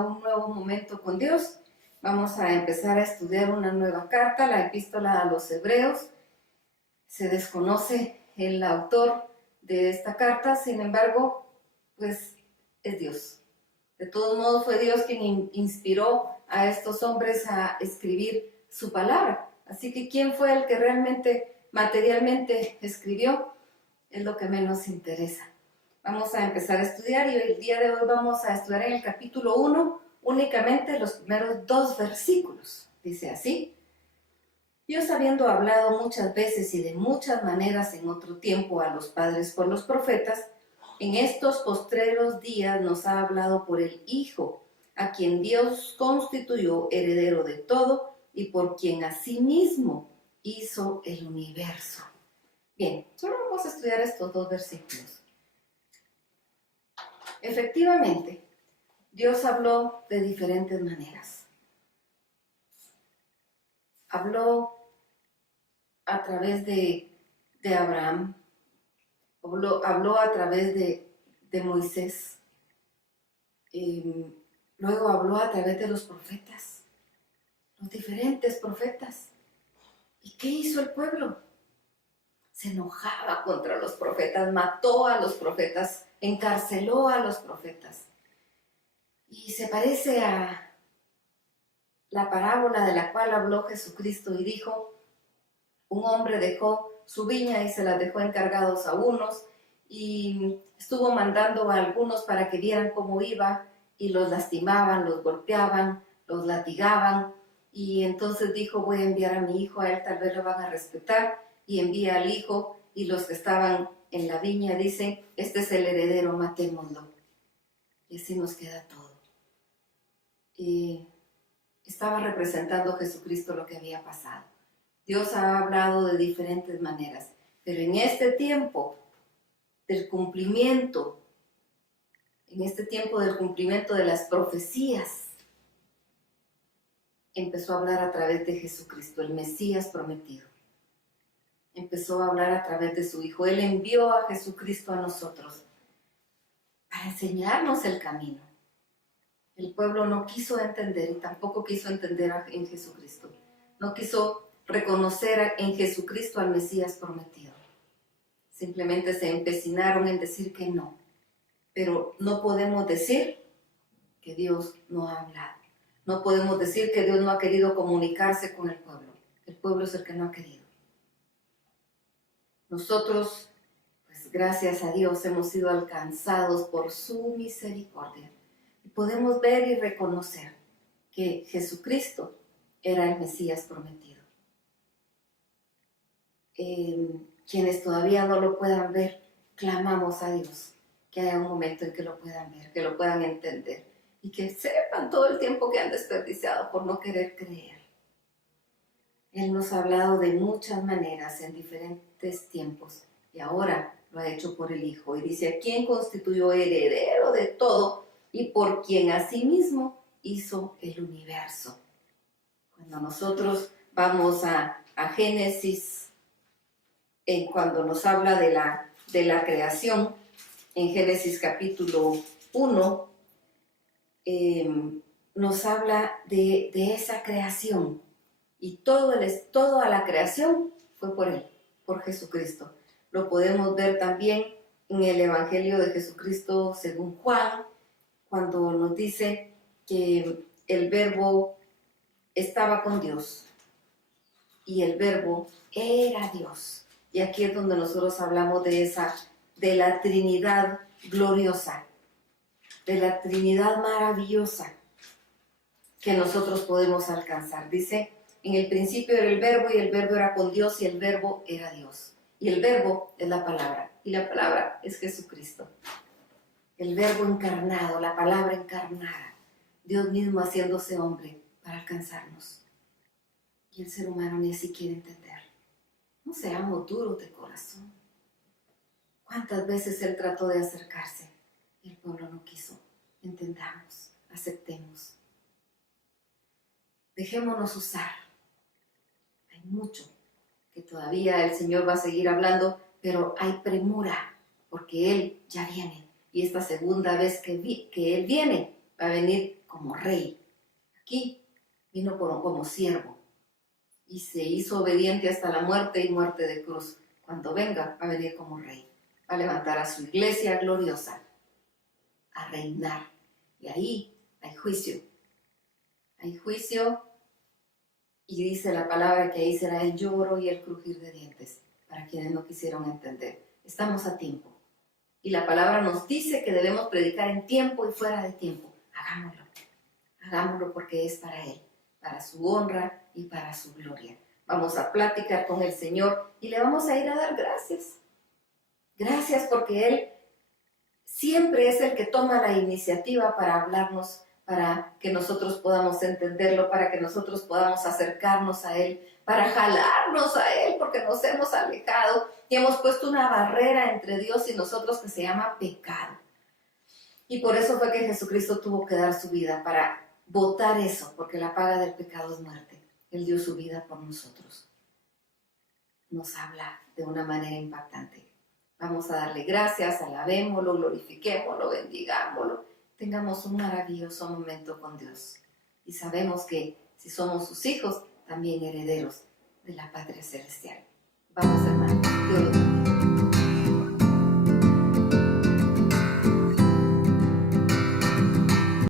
a un nuevo momento con Dios. Vamos a empezar a estudiar una nueva carta, la epístola a los Hebreos. Se desconoce el autor de esta carta, sin embargo, pues es Dios. De todos modos fue Dios quien inspiró a estos hombres a escribir su palabra. Así que ¿quién fue el que realmente, materialmente escribió? Es lo que menos interesa. Vamos a empezar a estudiar y el día de hoy vamos a estudiar en el capítulo 1 únicamente los primeros 2 versículos. Dice así: Dios, habiendo hablado muchas veces y de muchas maneras en otro tiempo a los padres por los profetas, en estos postreros días nos ha hablado por el Hijo, a quien Dios constituyó heredero de todo y por quien asimismo hizo el universo. Bien, solo vamos a estudiar estos 2 versículos. Efectivamente, Dios habló de diferentes maneras. Habló a través de Abraham, habló a través de Moisés, luego habló a través de los profetas, los diferentes profetas. ¿Y qué hizo el pueblo? Se enojaba contra los profetas, mató a los profetas, encarceló a los profetas. Y se parece a la parábola de la cual habló Jesucristo y dijo: un hombre dejó su viña y se las dejó encargados a unos y estuvo mandando a algunos para que vieran cómo iba y los lastimaban, los golpeaban, los latigaban, y entonces dijo: voy a enviar a mi hijo, a él tal vez lo van a respetar, y envía al hijo, y los que estaban en la viña dicen: este es el heredero, matémoslo. Y así nos queda todo. Y estaba representando Jesucristo lo que había pasado. Dios ha hablado de diferentes maneras, pero en este tiempo del cumplimiento, de las profecías, empezó a hablar a través de Jesucristo, el Mesías prometido. Empezó a hablar a través de su Hijo. Él envió a Jesucristo a nosotros para enseñarnos el camino. El pueblo no quiso entender y tampoco quiso entender en Jesucristo. No quiso reconocer en Jesucristo al Mesías prometido. Simplemente se empecinaron en decir que no. Pero no podemos decir que Dios no ha hablado. No podemos decir que Dios no ha querido comunicarse con el pueblo. El pueblo es el que no ha querido. Nosotros, pues gracias a Dios, hemos sido alcanzados por su misericordia. Y podemos ver y reconocer que Jesucristo era el Mesías prometido. Quienes todavía no lo puedan ver, clamamos a Dios que haya un momento en que lo puedan ver, que lo puedan entender y que sepan todo el tiempo que han desperdiciado por no querer creer. Él nos ha hablado de muchas maneras en diferentes tiempos y ahora lo ha hecho por el Hijo. Y dice: a quien constituyó heredero de todo y por quien asimismo hizo el universo. Cuando nosotros vamos a Génesis, cuando nos habla de la creación, en Génesis capítulo 1, nos habla de esa creación. Y toda la creación fue por Él, por Jesucristo. Lo podemos ver también en el Evangelio de Jesucristo según Juan, cuando nos dice que el Verbo estaba con Dios y el Verbo era Dios. Y aquí es donde nosotros hablamos de la Trinidad gloriosa, de la Trinidad maravillosa que nosotros podemos alcanzar. Dice: en el principio era el Verbo, y el Verbo era con Dios, y el Verbo era Dios. Y el Verbo es la palabra, y la palabra es Jesucristo. El Verbo encarnado, la palabra encarnada, Dios mismo haciéndose hombre para alcanzarnos. Y el ser humano ni así quiere entender. No seamos duros de corazón. ¿Cuántas veces Él trató de acercarse y el pueblo no quiso? Entendamos, aceptemos. Dejémonos usar. Hay mucho que todavía el Señor va a seguir hablando, pero hay premura, porque Él ya viene. Y esta segunda vez que Él viene, va a venir como rey. Aquí vino como siervo y se hizo obediente hasta la muerte y muerte de cruz. Cuando venga, va a venir como rey. Va a levantar a su iglesia gloriosa, a reinar. Y ahí hay juicio. Hay juicio y dice la palabra que ahí será el lloro y el crujir de dientes para quienes no quisieron entender. Estamos a tiempo. Y la palabra nos dice que debemos predicar en tiempo y fuera de tiempo. Hagámoslo. Hagámoslo porque es para Él, para su honra y para su gloria. Vamos a platicar con el Señor y le vamos a ir a dar gracias. Gracias porque Él siempre es el que toma la iniciativa para hablarnos, para que nosotros podamos entenderlo, para que nosotros podamos acercarnos a Él, para jalarnos a Él, porque nos hemos alejado y hemos puesto una barrera entre Dios y nosotros que se llama pecado. Y por eso fue que Jesucristo tuvo que dar su vida, para botar eso, porque la paga del pecado es muerte. Él dio su vida por nosotros. Nos habla de una manera impactante. Vamos a darle gracias, alabémoslo, glorifiquémoslo, bendigámoslo. Tengamos un maravilloso momento con Dios. Y sabemos que si somos sus hijos, también herederos de la patria celestial. Vamos, hermanos. Dios los bendiga.